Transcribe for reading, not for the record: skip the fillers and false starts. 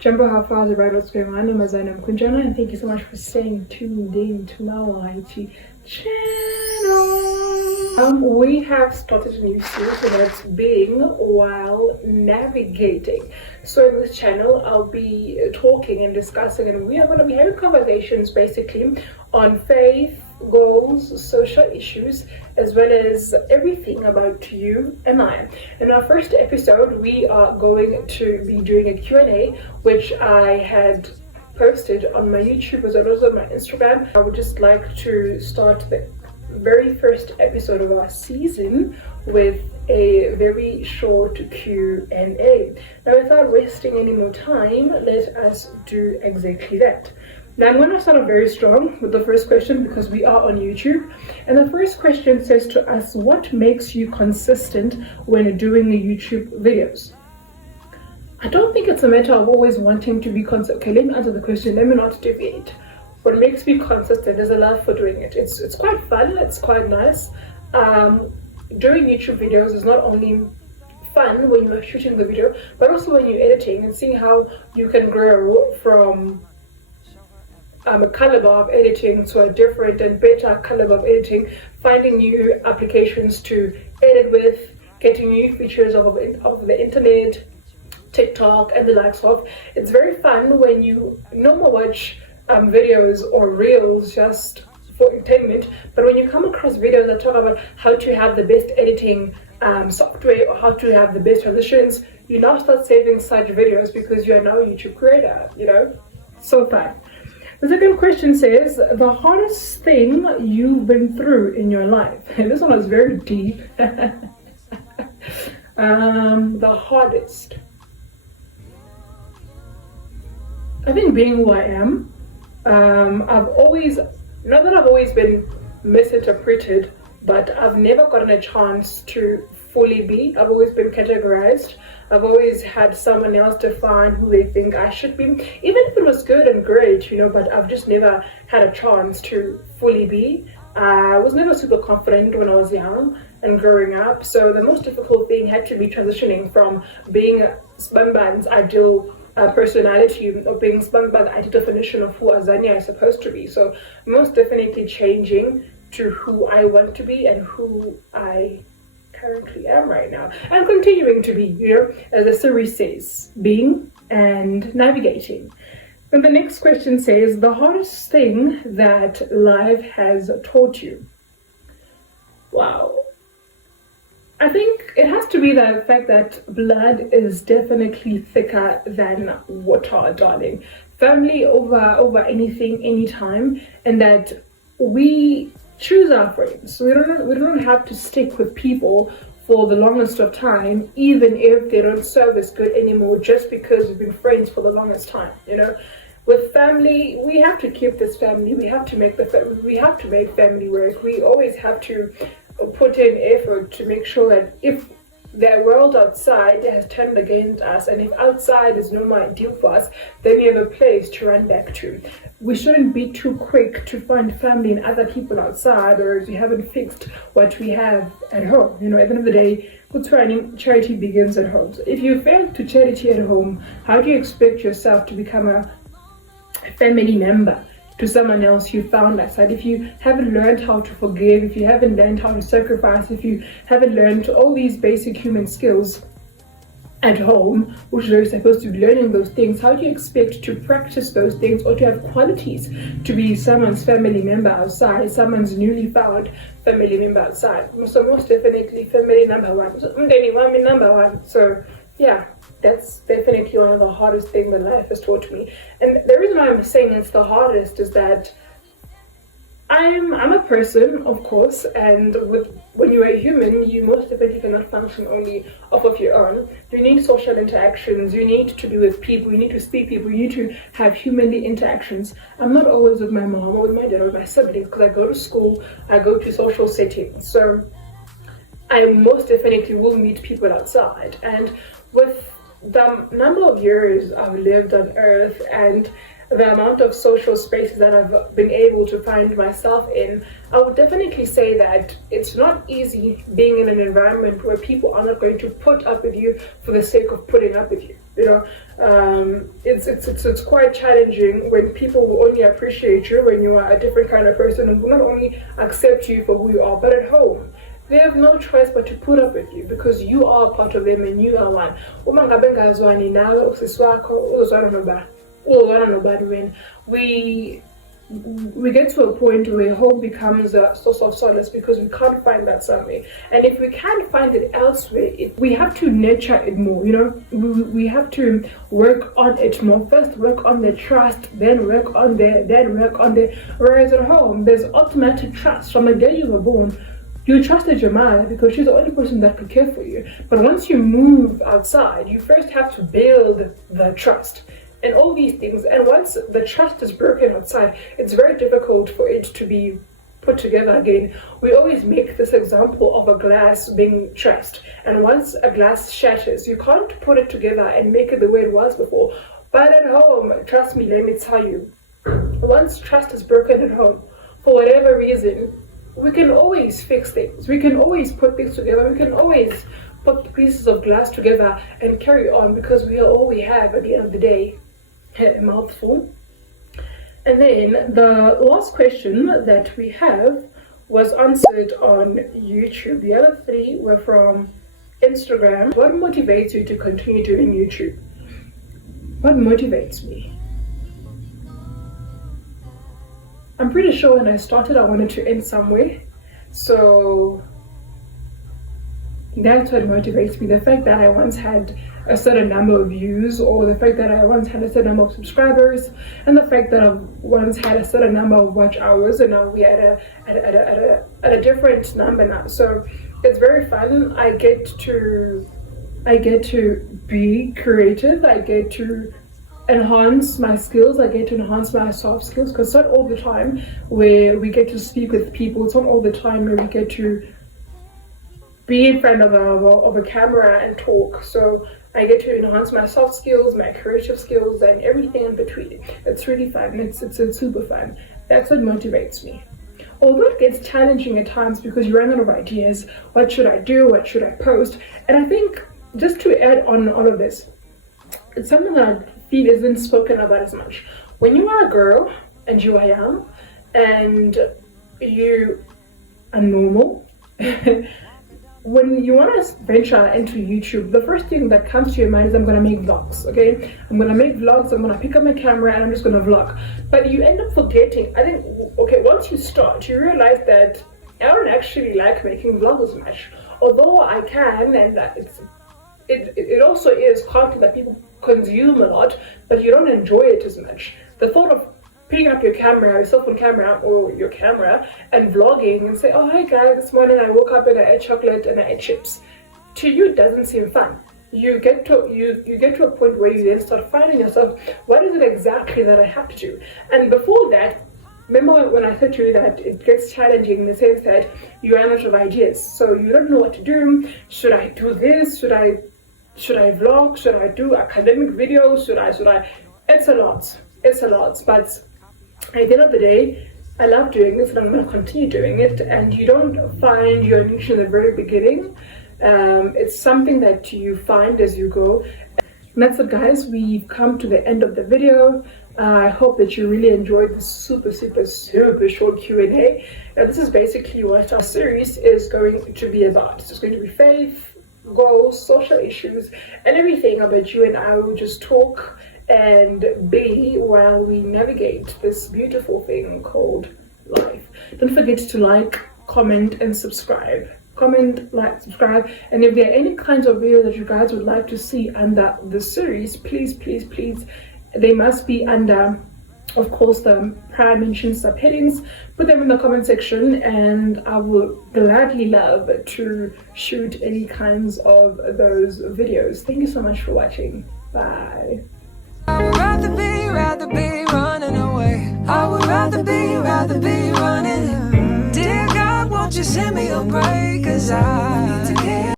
Jumbo, how far is about what's going on? I'm Azana Kunjana, and thank you so much for staying tuned in to my YT channel. We have started a new series, and that's being while navigating. So in this channel, I'll be talking and discussing, and we are going to be having conversations basically on faith, goals, social issues, as well as everything about you and I. In our first episode, we are going to be doing a Q&A, which I had posted on my YouTube as well as on my Instagram. I would just like to start the very first episode of our season with a very short Q&A. Now, without wasting any more time, let us do exactly that. Now, I'm going to start off very strong with the first question because we are on YouTube. And the first question says to us, what makes you consistent when doing the YouTube videos? I don't think it's a matter of always wanting to be consistent. Okay, let me answer the question. Let me not deviate. What makes me consistent is a love for doing it. It's quite fun. It's quite nice. Doing YouTube videos is not only fun when you're shooting the video, but also when you're editing and seeing how you can grow from a caliber of editing to a different and better caliber of editing, finding new applications to edit with, getting new features of the internet, TikTok and the likes of. It's very fun when you normally watch videos or reels just for entertainment, but when you come across videos that talk about how to have the best editing software or how to have the best transitions, you now start saving such videos because you are now a YouTube creator, you know? So fun. The second question says, the hardest thing you've been through in your life. And this one is very deep. The hardest. I think being who I am. I've always been misinterpreted, but I've never gotten a chance to fully be. I've always been categorized. I've always had someone else define who they think I should be, even if it was good and great, you know, but I've just never had a chance to fully be. I was never super confident when I was young and growing up, so the most difficult thing had to be transitioning from being Spangban's ideal personality or being Spangban's ideal definition of who Azania is supposed to be. So most definitely changing to who I want to be and who I currently am right now, and continuing to be, you know, as the series says, being and navigating. And the next question says, the hardest thing that life has taught you. Wow. I think it has to be the fact that blood is definitely thicker than water, darling. Family over anything, anytime, and that we choose our friends. We don't have to stick with people for the longest of time, even if they don't serve us good anymore, just because we've been friends for the longest time. You know, with family, we have to keep this family. We have to make family work. We always have to put in effort to make sure that if the world outside has turned against us, and if outside is no more ideal for us, then we have a place to run back to. We shouldn't be too quick to find family in other people outside, or if we haven't fixed what we have at home. You know, at the end of the day, charity begins at home. So if you fail to charity at home, how do you expect yourself to become a family member to someone else you found outside? If you haven't learned how to forgive, if you haven't learned how to sacrifice, if you haven't learned all these basic human skills at home, which you're supposed to be learning those things, how do you expect to practice those things or to have qualities to be someone's family member outside, someone's newly found family member outside? So most definitely family number one. So yeah, that's definitely one of the hardest things that life has taught me. And the reason why I'm saying it's the hardest is that I'm a person, of course, and when you are a human, you most definitely cannot function only off of your own. You need social interactions, you need to be with people, you need to speak to people, you need to have humanly interactions. I'm not always with my mom or with my dad or with my siblings because I go to school, I go to social settings. So I most definitely will meet people outside. And with the number of years I've lived on earth, and the amount of social spaces that I've been able to find myself in, I would definitely say that it's not easy being in an environment where people are not going to put up with you for the sake of putting up with you. You know, it's quite challenging when people will only appreciate you when you are a different kind of person and will not only accept you for who you are, but at home they have no choice but to put up with you because you are a part of them and you are one. Uma ngabe ngazwani nawe usisi wakho uzozwana nobani? Uzozwana nobani when we get to a point where home becomes a source of solace because we can't find that somewhere. And if we can't find it elsewhere, we have to nurture it more, you know? We have to work on it more. First work on the trust, then work on then work on the. Whereas at home, there's automatic trust. From the day you were born, you trusted your mother because she's the only person that could care for you. But once you move outside, you first have to build the trust and all these things. And once the trust is broken outside, it's very difficult for it to be put together again. We always make this example of a glass being trust. And once a glass shatters, you can't put it together and make it the way it was before. But at home, trust me, let me tell you, once trust is broken at home, for whatever reason, we can always fix things. We can always put things together. We can always put the pieces of glass together and carry on because we are all we have at the end of the day. A mouthful. And then the last question that we have was answered on YouTube. The other three were from Instagram. What motivates you to continue doing YouTube? What motivates me? I'm pretty sure when I started, I wanted to end somewhere. So that's what motivates me. The fact that I once had a certain number of views, or the fact that I once had a certain number of subscribers, and the fact that I once had a certain number of watch hours, and now we're at a different number now. So it's very fun. I get to be creative. I get to enhance my skills. I get to enhance my soft skills because it's not all the time where we get to speak with people. It's not all the time where we get to be in front of a camera and talk. So I get to enhance my soft skills, my creative skills, and everything in between. It's really fun. It's super fun. That's what motivates me. Although it gets challenging at times because you run out of ideas. What should I do? What should I post? And I think just to add on all of this, it's something that I feel isn't spoken about as much. When you are a girl and you are young and you are normal, when you want to venture into YouTube, the first thing that comes to your mind is I'm going to make vlogs, okay? I'm going to make vlogs, I'm going to pick up my camera and I'm just going to vlog. But you end up forgetting, I think, okay, once you start, you realize that I don't actually like making vlogs as much. Although I can, and it also is content that people consume a lot, but you don't enjoy it as much. The thought of picking up your camera, your cell phone camera, or your camera, and vlogging and say, oh, hi guys, this morning I woke up and I ate chocolate and I ate chips. To you, it doesn't seem fun. You get to a point where you then start finding yourself, what is it exactly that I have to do? And before that, remember when I said to you that it gets challenging in the sense that you run out of ideas. So you don't know what to do. Should I do this? Should I vlog? Should I do academic videos? Should I? It's a lot. It's a lot. But at the end of the day, I love doing this and I'm going to continue doing it. And you don't find your niche in the very beginning. It's something that you find as you go. And that's it, guys. We've come to the end of the video. I hope that you really enjoyed this super short Q&A. Now, this is basically what our series is going to be about. It's going to be faith, goals, social issues, and everything about you and I will just talk and be while we navigate this beautiful thing called life. Don't forget to like, comment, and subscribe. Comment, like, subscribe, and if there are any kinds of videos that you guys would like to see under the series, please, they must be under, of course, the prior mentioned subheadings. Put them in the comment section and I will gladly love to shoot any kinds of those videos. Thank you so much for watching. Bye. I would rather be running away. I would rather be running. Dear God, won't you send me a break? 'Cause I need to get